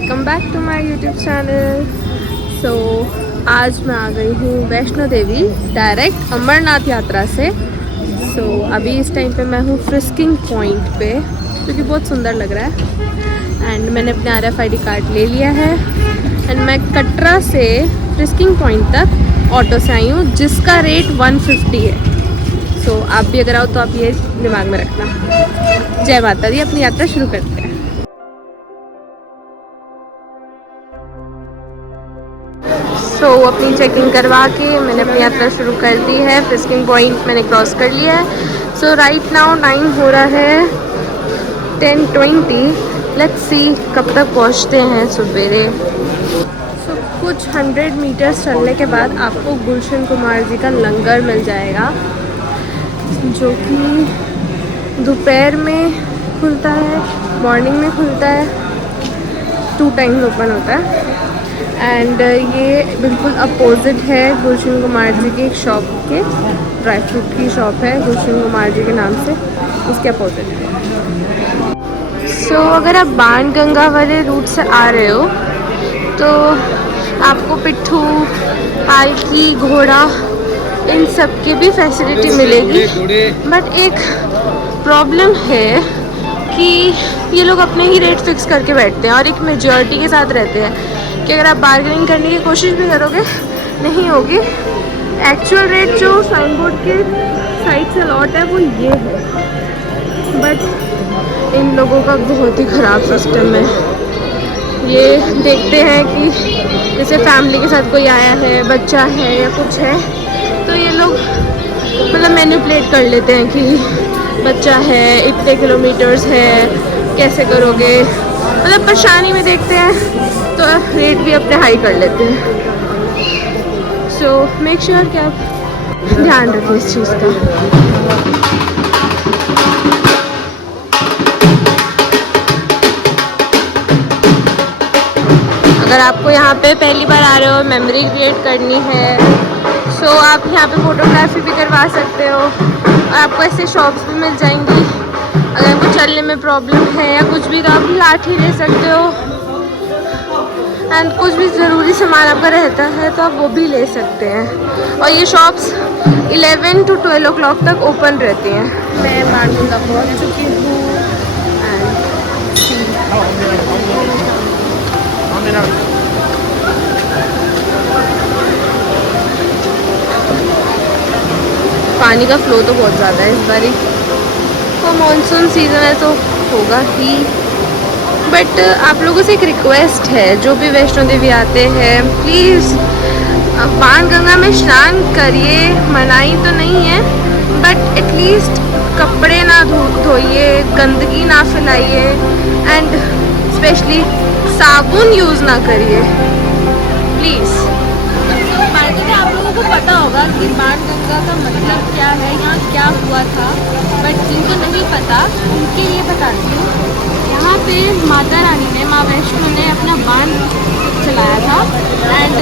Welcome back to my YouTube channel. So आज मैं आ गई हूँ वैष्णो देवी डायरेक्ट अमरनाथ यात्रा से। अभी इस टाइम पे मैं हूँ फ्रिस्किंग पॉइंट पे, जो कि बहुत सुंदर लग रहा है। एंड मैंने अपने RFID कार्ड ले लिया है एंड मैं कटरा से फ्रिस्किंग पॉइंट तक ऑटो से आई हूँ, जिसका रेट 150 है। आप भी अगर आओ तो आप ये दिमाग में रखना। जय माता दी, अपनी यात्रा शुरू करते हैं। अपनी चेकिंग करवा के मैंने अपनी यात्रा शुरू कर दी है। फ्रिस्किंग पॉइंट मैंने क्रॉस कर लिया है। राइट नाउ टाइम हो रहा है 10:20। लेट्स सी कब तक पहुंचते हैं सवेरे। कुछ 100 मीटर्स चलने के बाद आपको गुलशन कुमार जी का लंगर मिल जाएगा, जो कि दोपहर में खुलता है, मॉर्निंग में खुलता है, 2 टाइम्स ओपन होता है। एंड ये बिल्कुल अपोजिट है गुलशन कुमार जी की एक शॉप के, ड्राई फ्रूट की शॉप है गुलशन कुमार जी के नाम से, उसके अपोजिट है। अगर आप बाणगंगा वाले रूट से आ रहे हो तो आपको पिट्ठू, पालकी, घोड़ा इन सब की भी फैसिलिटी मिलेगी। बट एक प्रॉब्लम है कि ये लोग अपने ही रेट फिक्स करके बैठते हैं और एक मेजॉरिटी के साथ रहते हैं कि अगर आप बार्गेनिंग करने की कोशिश भी करोगे नहीं होगी। एक्चुअल रेट जो साइन बोर्ड के साइड से अलॉट है वो ये है, बट इन लोगों का बहुत ही ख़राब सिस्टम है। ये देखते हैं कि जैसे फैमिली के साथ कोई आया है, बच्चा है या कुछ है, तो ये लोग मतलब मैनिपुलेट कर लेते हैं कि बच्चा है, इतने किलोमीटर्स है, कैसे करोगे, मतलब परेशानी में देखते हैं तो रेट भी अपने हाई कर लेते हैं। मेक श्योर कि आप ध्यान रखें इस चीज़ का। अगर आपको यहाँ पे पहली बार आ रहे हो, मेमोरी क्रिएट करनी है, आप यहाँ पे फोटोग्राफी भी करवा सकते हो और आपको ऐसे शॉप्स भी मिल जाएंगी। अगर आपको चलने में प्रॉब्लम है या कुछ भी, तो आप लाठी ले सकते हो एंड कुछ भी ज़रूरी सामान आपका रहता है तो आप वो भी ले सकते हैं। और ये शॉप्स 11 to 12 o'clock तक ओपन रहती हैं। मैं बाणगंगा पहुँच चुकी हूँ पानी का फ्लो तो बहुत ज़्यादा है इस बारी, तो मानसून सीज़न है तो होगा ही। बट आप लोगों से एक रिक्वेस्ट है, जो भी वैष्णो देवी आते हैं प्लीज़ बाणगंगा में स्नान करिए। मनाही तो नहीं है, बट एटलीस्ट कपड़े ना धोइए, गंदगी ना फैलाइए एंड स्पेशली साबुन यूज़ ना करिए प्लीज़। आप लोगों को पता होगा कि बाणगंगा का मतलब क्या है, यहाँ क्या हुआ था, बट जिनको नहीं पता उनके लिए बताती हूँ। यहाँ पे माता रानी ने, माँ वैष्णो ने अपना बाण चलाया था एंड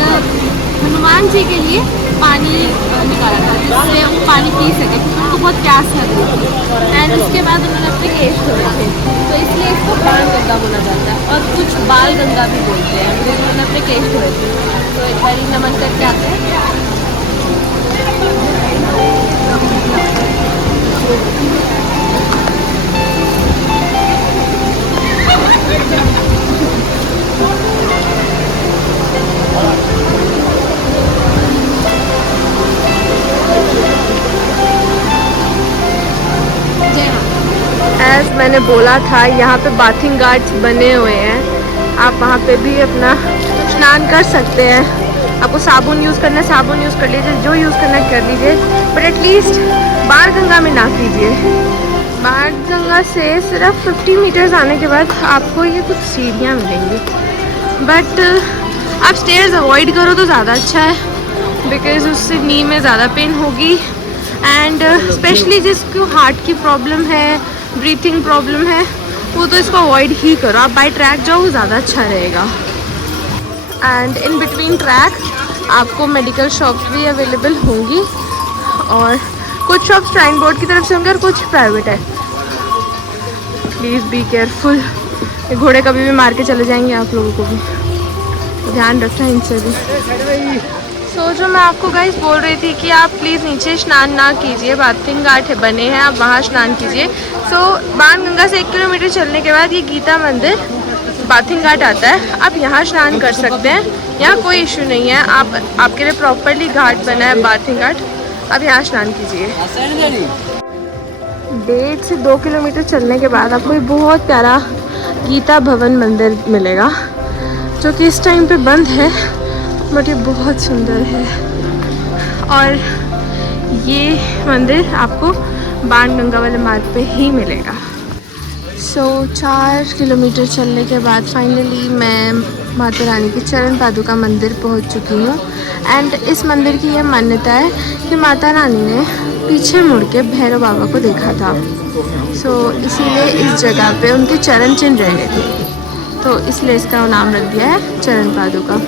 हनुमान जी के लिए पानी निकाला था, जिससे वो पानी पी सके, क्योंकि उनको बहुत प्यास लग रही थी। एंड उसके बाद उन्होंने अपने केश धोए थे, तो इसलिए इसको बाणगंगा बोला जाता है। और कुछ बाल गंगा भी बोलते हैं, उन्होंने अपने केश धोए थे। तो एक बार नमन करके आते हैं। एज मैंने बोला था, यहाँ पे बाथिंग घाट्स बने हुए हैं, आप वहाँ पे भी अपना स्नान कर सकते हैं। आपको साबुन यूज़ करना है, साबुन यूज़ कर लीजिए, जो यूज़ करना है कर लीजिए, बट एटलीस्ट बाणगंगा में ना कीजिए। बाणगंगा से सिर्फ 50 मीटर्स आने के बाद आपको ये कुछ सीढ़ियाँ मिलेंगी, बट आप स्टेयर्स अवॉइड करो तो ज़्यादा अच्छा है, बिकॉज उससे नी में ज़्यादा पेन होगी। एंड स्पेशली जिसको हार्ट की प्रॉब्लम है, ब्रीथिंग प्रॉब्लम है, वो तो इसको अवॉइड ही करो। आप बाई ट्रैक जाओ, वो ज़्यादा अच्छा रहेगा। एंड इन बिटवीन ट्रैक आपको मेडिकल शॉप्स भी अवेलेबल होंगी, और कुछ शॉप्स श्राइन बोर्ड की तरफ से होंगे और कुछ प्राइवेट है। प्लीज़ बी केयरफुल ये घोड़े कभी भी मार के चले जाएंगे आप लोगों को भी, तो ध्यान रखना इनसे भी। सो जो मैं आपको गाइस बोल रही थी कि आप प्लीज़ नीचे स्नान ना कीजिए, बाथिंग घाट बने हैं, आप वहाँ स्नान कीजिए। सो बाणगंगा से 1 किलोमीटर चलने के बाद ये गीता मंदिर बाथिंग घाट आता है, आप यहाँ स्नान कर सकते हैं, यहाँ कोई इशू नहीं है। आपके लिए प्रॉपरली घाट बना है बाथिंग घाट, आप यहाँ स्नान कीजिए। 1.5 से 2 किलोमीटर चलने के बाद आपको ये बहुत प्यारा गीता भवन मंदिर मिलेगा, जो कि इस टाइम पे बंद है, बट ये बहुत सुंदर है। और ये मंदिर आपको बाणगंगा वाले मार्ग पे ही मिलेगा। सो 4 किलोमीटर चलने के बाद फाइनली मैं माता रानी के चरण पादुका मंदिर पहुंच चुकी हूँ। एंड इस मंदिर की यह मान्यता है कि माता रानी ने पीछे मुड़ के भैरव बाबा को देखा था। सो इसीलिए इस जगह पे उनके चरण चिन्ह रहे थे, तो इसलिए इसका नाम रख दिया है चरण पादुका।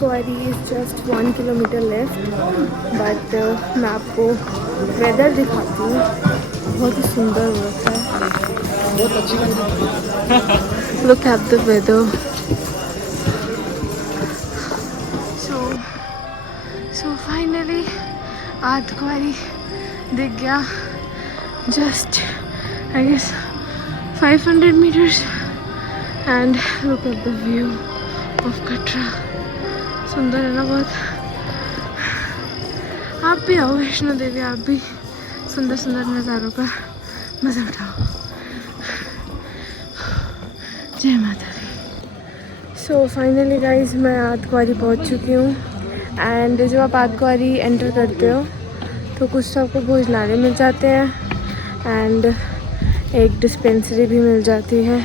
कुआरी is just 1 kilometre left, but मैं आपको वेदर दिखाती हूँ, बहुत ही सुंदर हो रखा है, बहुत अच्छी। Look at the weather. So finally Adh Kuwari दिख गया, just I guess 500 meters, and look at the view of Katra. सुंदर है ना बहुत। आप भी आओ वैष्णो देवी, आप भी सुंदर सुंदर नज़ारों का मज़ा उठाओ। जय माता दी। सो फाइनली गाइज मैं आध कुआरी पहुँच चुकी हूँ। एंड जब आप आध कुआरी एंटर करते हो तो कुछ तो आपको भोजनालय मिल जाते हैं, एंड एक डिस्पेंसरी भी मिल जाती है।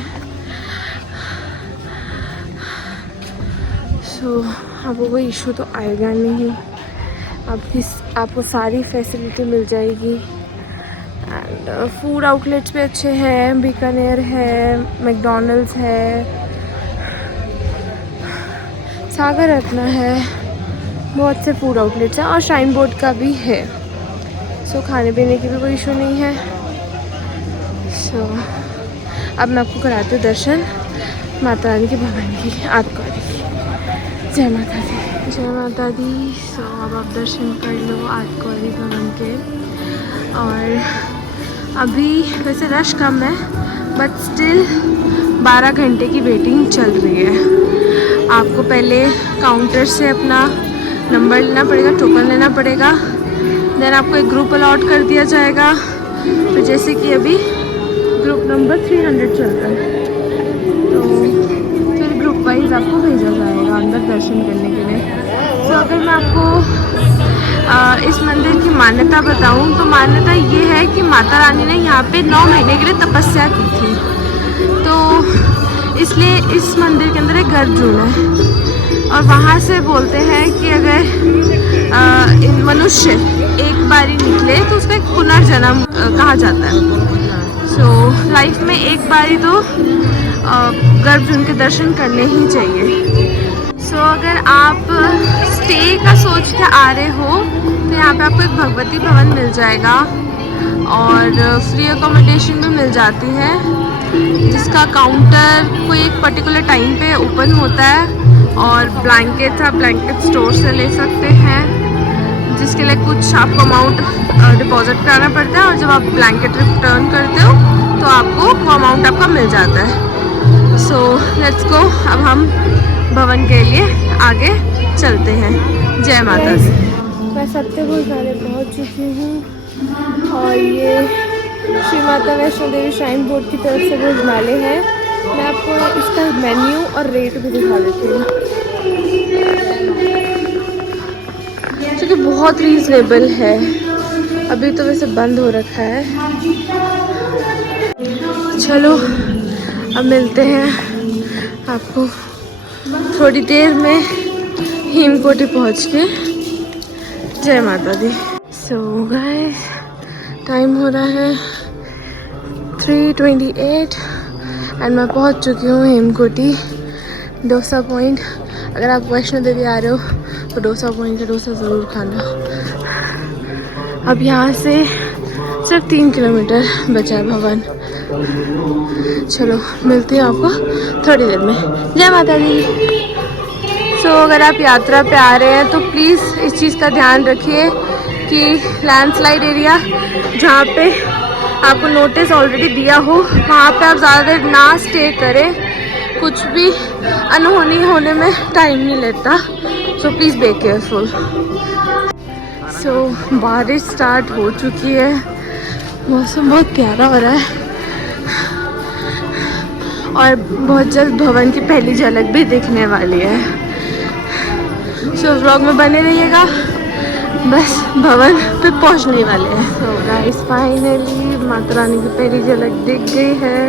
सो आपको कोई इशू तो आएगा नहीं, आपको सारी फैसिलिटी मिल जाएगी। एंड फूड आउटलेट्स भी अच्छे हैं, बीकानेर है, मैकडॉनल्ड्स है, सागर रत्ना है, बहुत से फूड आउटलेट्स हैं, और शाइन बोर्ड का भी है। सो खाने पीने की भी कोई इशू नहीं है। सो अब मैं आपको कराती हूँ दर्शन माता रानी के भवन की, आध कुआरी की। जय माता दी, जय माता दी। सो अब आप दर्शन कर लो आध कुआरी भवन के। और अभी वैसे रश कम है, बट स्टिल 12 घंटे की वेटिंग चल रही है। आपको पहले काउंटर से अपना नंबर लेना पड़ेगा, टोकन लेना पड़ेगा, देन आपको एक ग्रुप अलॉट कर दिया जाएगा। तो जैसे कि अभी ग्रुप नंबर 300 चल रहा है, तो फिर ग्रुप वाइज आपको भेजा जाएगा अंदर दर्शन करने के लिए। तो अगर मैं आपको इस मंदिर की मान्यता बताऊं तो मान्यता ये है कि माता रानी ने यहाँ पे 9 महीने के लिए तपस्या की थी, तो इसलिए इस मंदिर के अंदर एक गर्भजून है। और वहाँ से बोलते हैं कि अगर मनुष्य एक बारी निकले तो उसका एक पुनर्जन्म कहा जाता है। सो लाइफ में एक बारी तो गर्भजून के दर्शन करने ही चाहिए। सो अगर आप स्टे का सोच के आ रहे हो तो यहाँ पे आपको एक भगवती भवन मिल जाएगा, और फ्री अकोमोडेशन भी मिल जाती है, जिसका काउंटर कोई एक पर्टिकुलर टाइम पे ओपन होता है। और ब्लैंकेट आप ब्लैंकेट स्टोर से ले सकते हैं, जिसके लिए कुछ आपको अमाउंट डिपॉजिट कराना पड़ता है, और जब आप ब्लैंकेट रिटर्न करते हो तो आपको वो अमाउंट आपका मिल जाता है। सो लेट्स गो, अब हम भवन के लिए आगे चलते हैं। जय माता दी। मैं सत्य भोजनालय पहुँच चुकी हूँ, और ये श्री माता वैष्णो देवी श्राइन बोर्ड की तरफ से भोजनालय है। मैं आपको इसका मेन्यू और रेट भी दिखा देती हूँ, जो कि बहुत रीजनेबल है। अभी तो वैसे बंद हो रखा है। चलो अब मिलते हैं आपको थोड़ी देर में हेमकोटी पहुँच के। जय माता दी। सो गाइस टाइम हो रहा है 3:28 एंड मैं पहुँच चुकी हूँ हेमकोटी डोसा पॉइंट। अगर आप वैष्णो देवी आ रहे हो तो डोसा पॉइंट का डोसा ज़रूर खाना। अब यहाँ से सिर्फ 3 किलोमीटर बचा है भवन। चलो मिलती हूँ आपको थोड़ी देर में। जय माता दी। सो अगर आप यात्रा पे आ रहे हैं तो प्लीज़ इस चीज़ का ध्यान रखिए कि लैंडस्लाइड एरिया जहाँ पे आपको नोटिस ऑलरेडी दिया हो वहाँ पे आप ज़्यादा देर ना स्टे करें। कुछ भी अनहोनी होने में टाइम नहीं लेता। So please be careful. So बारिश स्टार्ट हो चुकी है, मौसम बहुत प्यारा हो रहा है और बहुत जल्द भवन की पहली झलक भी दिखने वाली है। सो व्लॉग में बने रहिएगा, बस भवन पे पहुंचने वाले हैं। So guys finally Mata Rani की पहली झलक दिख गई है।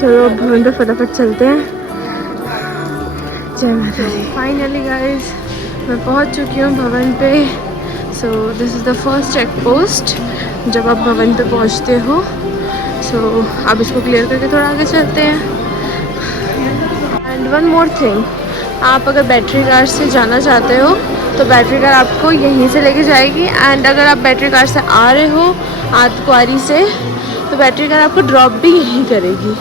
चलो भवन पे फटाफट चलते हैं। जय माता दी। फाइनली गाइस मैं पहुंच चुकी हूँ भवन पे। So this is the first check post जब आप भवन पे पहुंचते हो। सो आप इसको क्लियर करके थोड़ा आगे चलते हैं। एंड वन मोर थिंग, आप अगर बैटरी कार से जाना चाहते हो तो बैटरी कार आपको यहीं से लेके जाएगी। एंड अगर आप बैटरी कार से आ रहे हो आतकुआरी से तो बैटरी कार आपको ड्रॉप भी यहीं करेगी।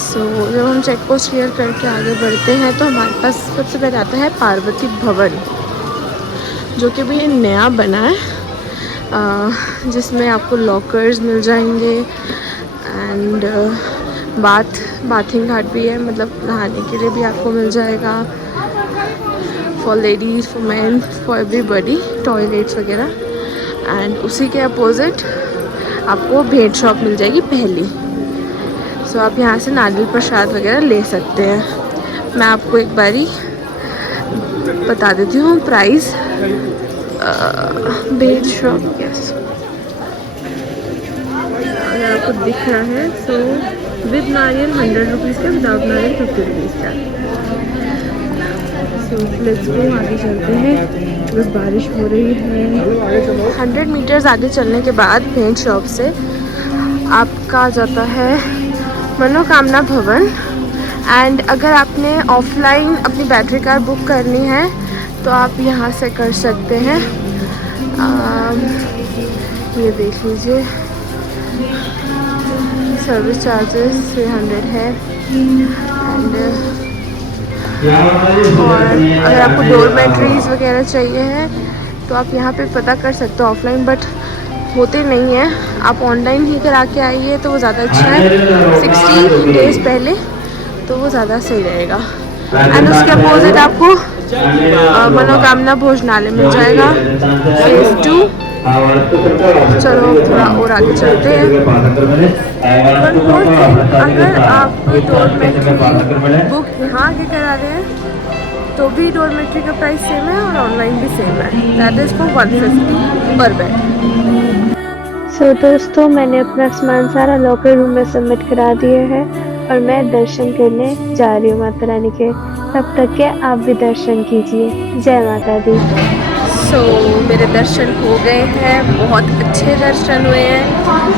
सो जब हम चेक पोस्ट क्लियर करके आगे बढ़ते हैं तो हमारे पास सबसे पहले आता है पार्वती भवन, जो कि भी नया बना है, जिसमें आपको लॉकर्स मिल जाएंगे एंड बाथिंग घाट भी है, मतलब नहाने के लिए भी आपको मिल जाएगा। For ladies, for man, for everybody, toilets वगैरह। एंड उसी के अपोजिट आपको भेंट शॉप मिल जाएगी पहली। सो आप यहाँ से नारियल प्रसाद वगैरह ले सकते हैं। मैं आपको एक बारी बता देती हूँ प्राइस। भेंट शॉप यस, अगर आपको दिख रहा है सो विद नारियल 100 रुपीज़ का, विदाउट नारियल 50 रुपीज़ का। सो लेट्स गो, आगे चलते हैं। बस बारिश हो रही है। 100 मीटर्स आगे चलने के बाद भेंट शॉप से आपका आ जाता है मनोकामना भवन। एंड अगर आपने ऑफलाइन अपनी बैटरी कार बुक करनी है तो आप यहाँ से कर सकते हैं। ये देख लीजिए, सर्विस चार्जेस 300 है। एंड और अगर आपको डोरमेट्रीज वगैरह चाहिए हैं तो आप यहाँ पे पता कर सकते हो ऑफलाइन, बट होते नहीं हैं। आप ऑनलाइन ही करा के आइए तो वो ज़्यादा अच्छा है। 60 डेज़ पहले तो वो ज़्यादा सही रहेगा। एंड उसके अपोजिट आपको मनोकामना भोजनालय मिल जाएगा फेज़ 2। चलो थोड़ा और आगे चलते हैं। अगर आप डोरमेट्री बुक यहाँ आके करा रहे हैं तो भी डोरमेट्री का प्राइस सेम है और ऑनलाइन भी सेम है। दैट इज़ फॉर 150 पर बेड। सो दोस्तों मैंने अपना सामान सारा लॉकर रूम में सबमिट करा दिया है और मैं दर्शन करने जा रही हूँ माता रानी के। तब तक के आप भी दर्शन कीजिए। जय माता दी। सो मेरे दर्शन हो गए हैं, बहुत अच्छे दर्शन हुए हैं।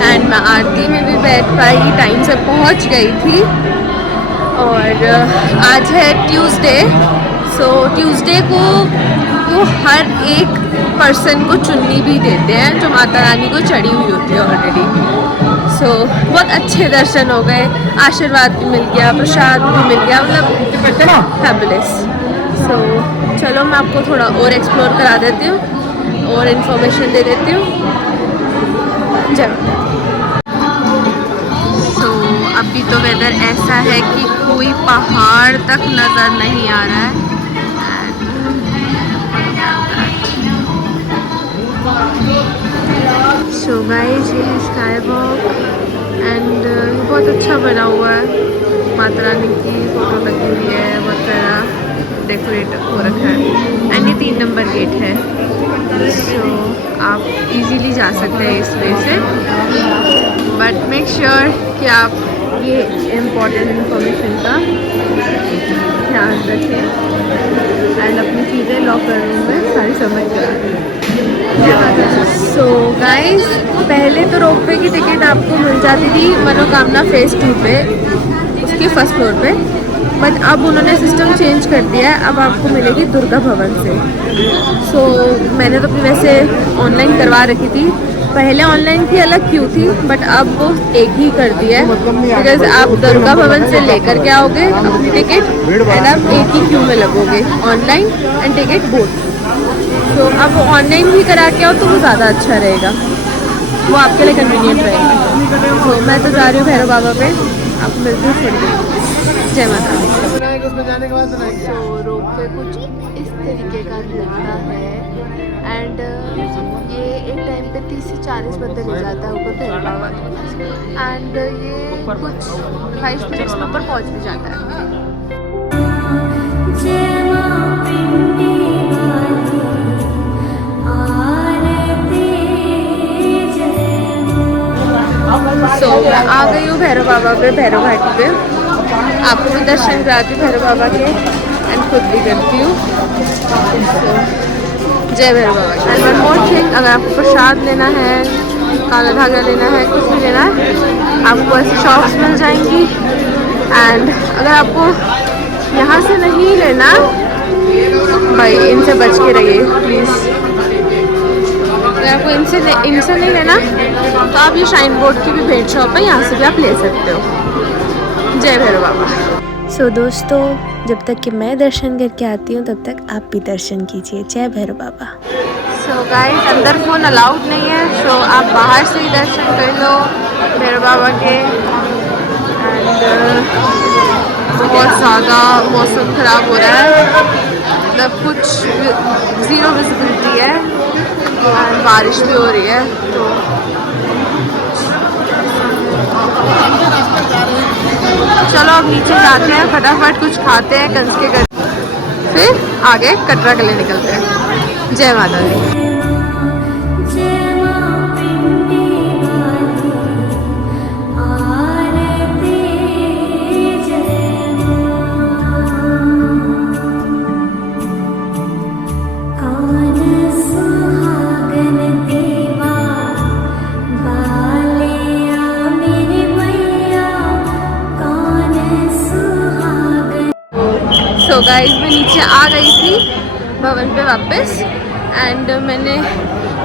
एंड मैं आरती में भी बैठ पाई, टाइम से पहुंच गई थी। और आज है ट्यूसडे। सो ट्यूसडे को वो हर एक पर्सन को चुन्नी भी देते हैं जो माता रानी को चढ़ी हुई होती है ऑलरेडी। सो बहुत अच्छे दर्शन हो गए, आशीर्वाद भी मिल गया, प्रसाद भी मिल गया, मतलब फैबुलस। सो चलो मैं आपको थोड़ा और एक्सप्लोर करा देती हूँ और इन्फॉर्मेशन दे देती हूँ। जय। सो अभी तो वेदर ऐसा है कि कोई पहाड़ तक नज़र नहीं आ रहा है। सो गाइस ये है स्काई वॉक एंड बहुत अच्छा बना हुआ है। माता रानी की फोटो लगी हुई है, बहुत सारा डेकोरेट हो रखा है। एंड ये 3 नंबर गेट है। सो आप इजीली जा सकते हैं इस वे से, बट मेक श्योर कि आप ये इम्पोर्टेंट इन्फॉर्मेशन का ध्यान रखें एंड अपनी चीज़ें लॉकर रूम में सारी समझ कर। सो गाइस, पहले तो रोपवे की टिकट आपको मिल जाती थी मनोकामना फेज़ 2 पे, उसके फर्स्ट फ्लोर पे, बट अब उन्होंने सिस्टम चेंज कर दिया है, अब आपको मिलेगी दुर्गा भवन से। सो मैंने तो अपनी वैसे ऑनलाइन करवा रखी थी, पहले ऑनलाइन की अलग क्यू थी, बट अब वो एक ही कर दिया है, बिकॉज आप दुर्गा भवन से लेकर के आओगे अपनी टिकट एंड आप एक ही क्यू में लगोगे, ऑनलाइन एंड टिकट बोथ। तो अब ऑनलाइन भी करा के आओ तो वो ज़्यादा अच्छा रहेगा, वो आपके लिए कन्वीनियंट रहेगा। तो मैं तो जा रही हूँ भैरव बाबा पे, आप मिलते हैं थोड़ी देर। जय माता दी। सो रोपवे कुछ इस तरीके का लगता है एंड ये एक टाइम पे 30 से 40 बंदे ले जाता है ऊपर भैरव बाबा के पास, एंड ये कुछ 5 मिनट्स में ऊपर पहुँच भी जाता है। सो मैं आ गई हूँ भैरव बाबा पे, भैरव घाटी पे। आपको भी दर्शन कराती हूँ भैरव बाबा के एंड खुद भी करती हूँ। जय भैरव बाबा। एंड वन मोर थिंग, अगर आपको प्रसाद लेना है, काला धागा लेना है, कुछ भी लेना है, आपको ऐसी शॉप्स मिल जाएंगी। एंड अगर आपको यहाँ से नहीं लेना, भाई इनसे बच के रहिए प्लीज़। अगर आपको इनसे नहीं लेना तो आप ये शाइन बोर्ड की भी भेंट शॉप है, यहाँ से भी आप ले सकते हो। जय भैरव बाबा। सो दोस्तों, जब तक कि मैं दर्शन करके आती हूँ तब तक आप भी दर्शन कीजिए। जय भैरव बाबा। सो गाइस, अंदर फ़ोन अलाउड नहीं है, सो आप बाहर से ही दर्शन कर लो भैरव बाबा के। एंड बहुत ज़्यादा मौसम ख़राब हो रहा है, मतलब कुछ ज़ीरो विजिबिलिटी है और बारिश भी हो रही है, तो चलो अब नीचे जाते हैं, फटाफट कुछ खाते हैं कंस के घर, फिर आगे कटरा के लिए निकलते हैं। जय माता दी। सो गाइस, मैं नीचे आ गई थी भवन पे वापस एंड मैंने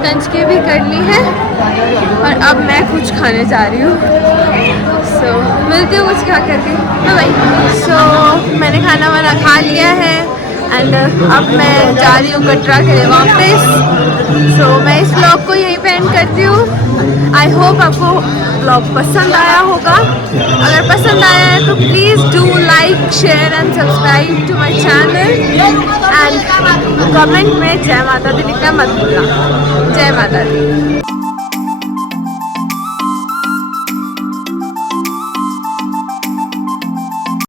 कंचके भी कर ली है और अब मैं कुछ खाने जा रही हूँ। सो मिलती हूँ कुछ खा करके, बाय बाय। सो मैंने खाना वाना खा लिया है एंड अब मैं जा रही हूँ कटरा के लिए वापस। सो मैं इस व्लॉग को यहीं पे एंड करती हूँ। आई होप आपको व्लॉग पसंद आया होगा। अगर पसंद आया है तो please do like, share and subscribe to my channel and comment में जय माता दी लिखना मत भूलना। जय माता दी।